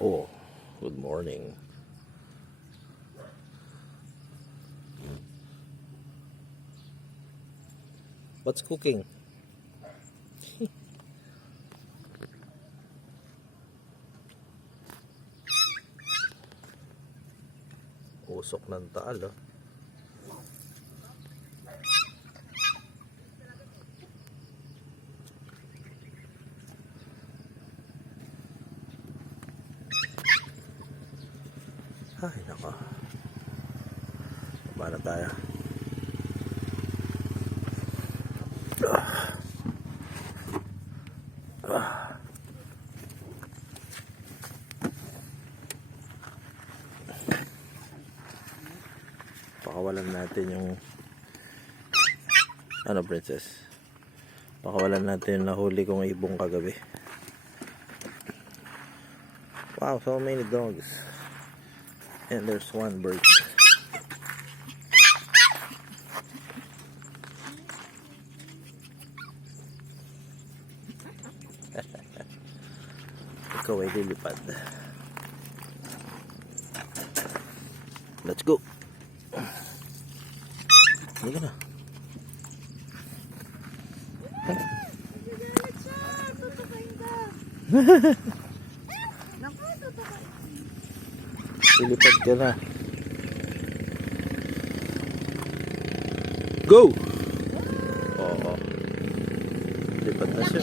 Oh, good morning. What's cooking? Usok ng taal, oh. Ay, nako. Baba na tayo. Pakawalan natin yung princess. Pakawalan natin yung nahuli kong ibong kagabi. Wow, so many dogs. And there's one bird. Ikaw ay lilipad. Let's go. Hindi ka na. Nagagalit siya. Tutukain ka. Naku, tutukain. Lilipad ka na. Go! Oo. Lipad na siya.